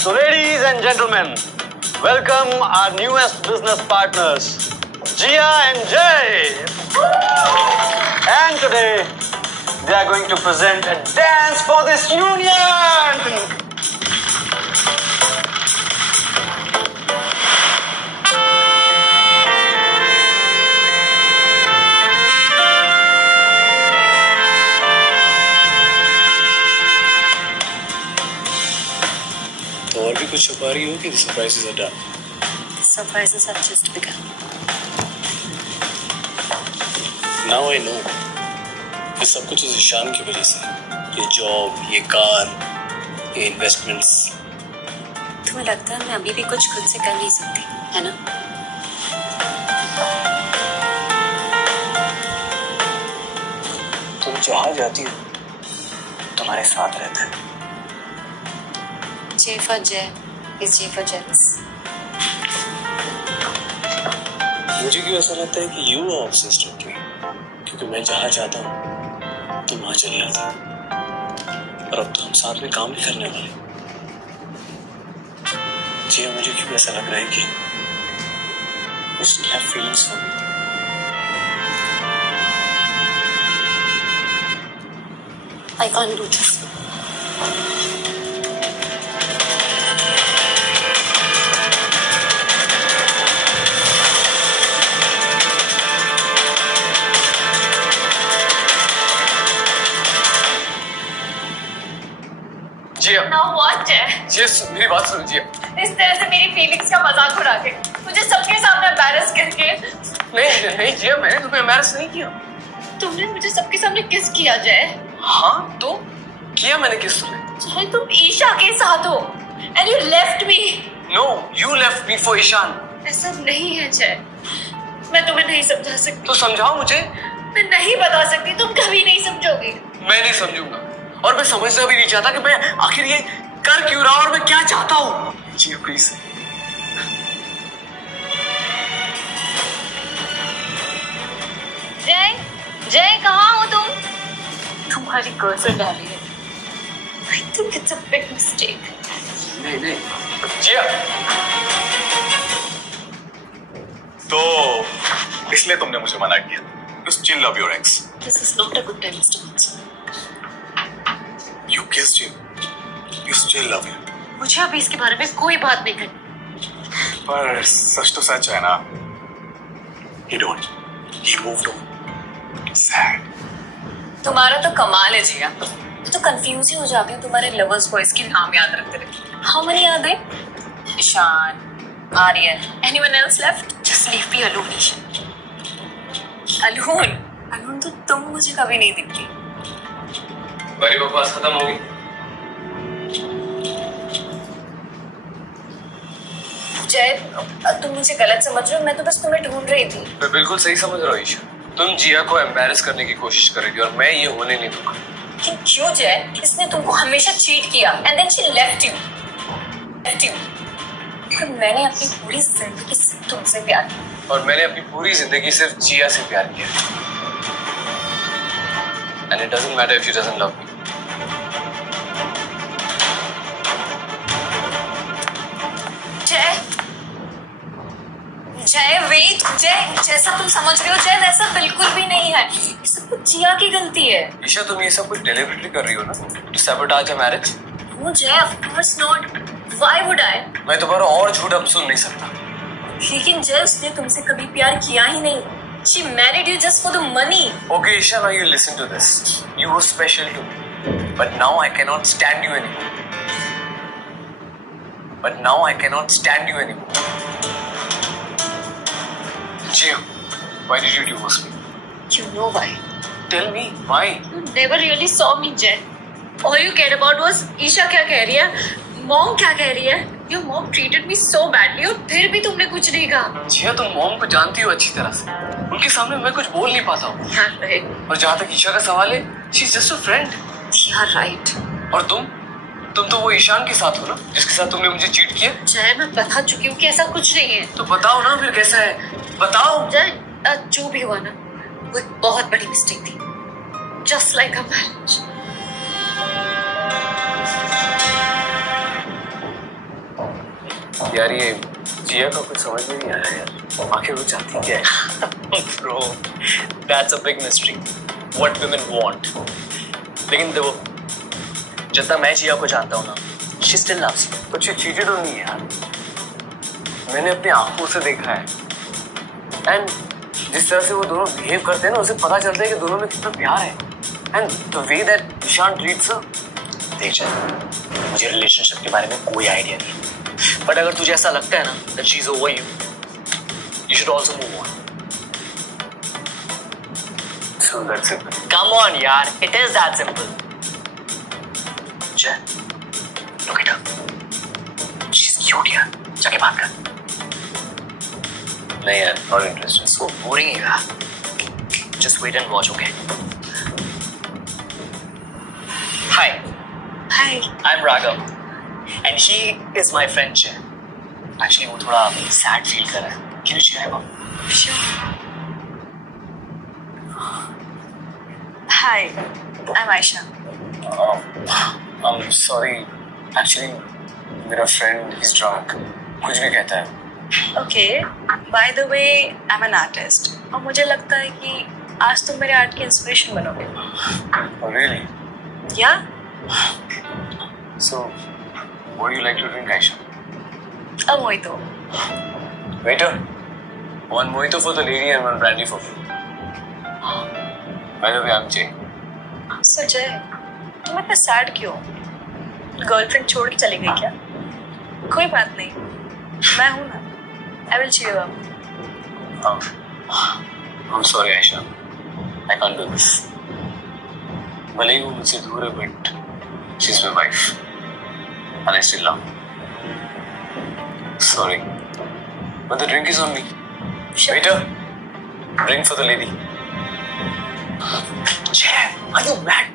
So ladies and gentlemen, welcome our newest business partners, Jia and Jay. And today, they are going to present a dance for this union. तो और भी कुछ छुपा रही हो कि surprises are done? Surprises have just begun. Now I know. ये सब कुछ उस ईशान की वजह से। ये जॉब, ये कार, ये इन्वेस्टमेंट्स। तुम्हें लगता है मैं अभी भी कुछ खुद से कर नहीं सकती, है ना? तुम जहाँ जाती हो, तुम्हारे साथ रहता है। J for Jay is J for jealous. मुझे क्यों ऐसा लगता है कि you are obsessed with me? क्योंकि मैं जहाँ जाता हूँ, तुम वहाँ चली जाती हो। और अब तो हम साथ में काम भी करने वाले। जी, मुझे क्यों ऐसा लग रहा है कि you still have feelings for me? I can't do this. Jiya, Now what, Jay? जिया, मेरी बात सुनो जिया। इस तरह से मेरी फीलिंग्स का मजाक उड़ा के मुझे सबके सामने एम्बैरस करके। नहीं जिया, मैंने तुम्हें एम्बैरस नहीं किया। तुमने मुझे सबके सामने किस किया जय? हाँ तो किया मैंने किस तुम्हें? जय, तुम ईशा के साथ हो and you left me. No, you left me for Ishan. ऐसा नहीं है जय, मैं तुम्हें नहीं समझा सकती। तो समझाओ मुझे। मैं नहीं बता सकती, तुम कभी नहीं समझोगे। मैं नहीं समझूंगा और मैं समझना भी नहीं चाहता कि मैं आखिर ये कर क्यों रहा और मैं क्या चाहता हूँ। जी प्लीज। जय, जय कहाँ हो तुम? तुम्हारी गर्लफ्रेंड आ रही है। I think it's a big mistake. नहीं जिया। तो इसलिए तुमने मुझे मना किया। You still love your ex. This is not a good time, Mr. Manson. You kissed him. You still love him. मुझे अभी इसके बारे में कोई बात नहीं करनी। पर सच तो सच है ना। He don't. He moved on. Sad. तुम्हारा तो कमाल है जिया। तो कंफ्यूज ही हो जाती हूँ तुम्हारे लवर्स बॉयज के नाम याद रखते रखते। हाउ मेनी याद है? Ishaan, Aryan, anyone else left? Just leave me alone Ishaan. Alone तो तुम मुझे कभी नहीं दिखती। मेरी बकवास खत्म होगी। जय, तुम मुझे गलत समझ रहे हो, मैं तो बस तुम्हें ढूंढ रही थी। मैं बिल्कुल सही समझ रहा हूँ ईशा। तुम जिया को एम्बैरस करने की कोशिश कर रही थी और मैं ये होने नहीं दूंगा। क्यों जय? इसने तुमको हमेशा चीट किया and then she left you. मैंने अपनी पूरी जिंदगी सिर्फ तुमसे प्यार किया और मैंने अपनी पूरी जिंदगी सिर्फ जिया से प्यार किया। And it doesn't matter if she doesn't love me. जय वेट, जय जैसा तुम समझ रहे हो जय वैसा बिल्कुल भी नहीं है। ये सब कुछ जिया की गलती है। ईशा, तुम ये सब कुछ डिलिबरेटली कर रही हो ना to sabotage a marriage? No Jay, of course not. Why would I? मैं तुम्हारा और झूठ अब सुन नहीं सकता। लेकिन जय उसने तुमसे कभी प्यार किया ही नहीं। She married you just for the money. Okay, Isha, now you listen to this. You were special to me, but now I cannot stand you anymore. Jia, why did you divorce me? You know why? Tell me why. You never really saw me, Jay. All you cared about was Isha क्या कह रही है, mom क्या कह रही है. Your mom treated me so badly और फिर भी तुमने कुछ नहीं कहा. जिया, तुम मॉम को जानती हो अच्छी तरह से. उनके सामने मैं कुछ बोल नहीं पाता हूँ. और जहाँ तक ईशा का सवाल है, she's just a friend. You're right. और तुम तो वो ईशान के साथ हो ना, जिसके साथ तुमने मुझे चीट किया. जय, मैं बता चुकी हूँ कि ऐसा कुछ नहीं है. तो बताओ ना फिर कैसा है, बताओ. जय, जो भी हुआ ना, वो एक बहुत बड़ी मिस्टेक थी. Just like a marriage. यार ये जिया का कुछ समझ में नहीं आया यार, आखिर वो चाहती क्या है? Bro, that's a big mystery. What women want. लेकिन देखो, जितना मैं जिया को जानता हूँ ना, she still loves you. कुछ चीजें तो नहीं है यार, मैंने अपनी आंखों से देखा है। एंड जिस तरह से वो दोनों बिहेव करते हैं ना, उसे पता चलता है कि दोनों में कितना प्यार है। And the way that Ishaan treats her. देख जा, मुझे रिलेशनशिप के बारे में कोई आइडिया नहीं, बट अगर तुझे ऐसा लगता है ना that she's over you, you should also move on. So that's simple. Come on यार, it is that simple. जय, look at her. She's cute यार, जाके बात कर. नहीं यार, not interested. So boring है यार. Just wait and watch, okay? Hi, Hi. I'm Raghav, and he is my friend Jay. Actually वो थोड़ा sad feel कर रहा है. Can you cheer him up? Sure. Hi. I'm Aisha. I'm sorry. Actually, मेरा friend is drunk. कुछ भी कहता है. Okay. By the way, I'm an artist. और मुझे लगता है कि आज तुम मेरे आर्ट की इंस्पिरेशन बनोगे. Oh really? Yeah? So, what do you like to drink, Aisha? A mojito. Waiter, one mojito for the lady and one brandy for me. By the way, I'm Jay. So Jay, तुम इतना sad क्यों? Girlfriend छोड़ के चली गई क्या? कोई बात नहीं, मैं हूँ ना. I will cheer you up. I'm sorry, Aisha. I can't do this. भले ही वो मुझसे दूर है, but she's my wife, and I still love her. Sorry, but the drink is on me. Sure. Waiter, drink for the lady. Jay, are you mad?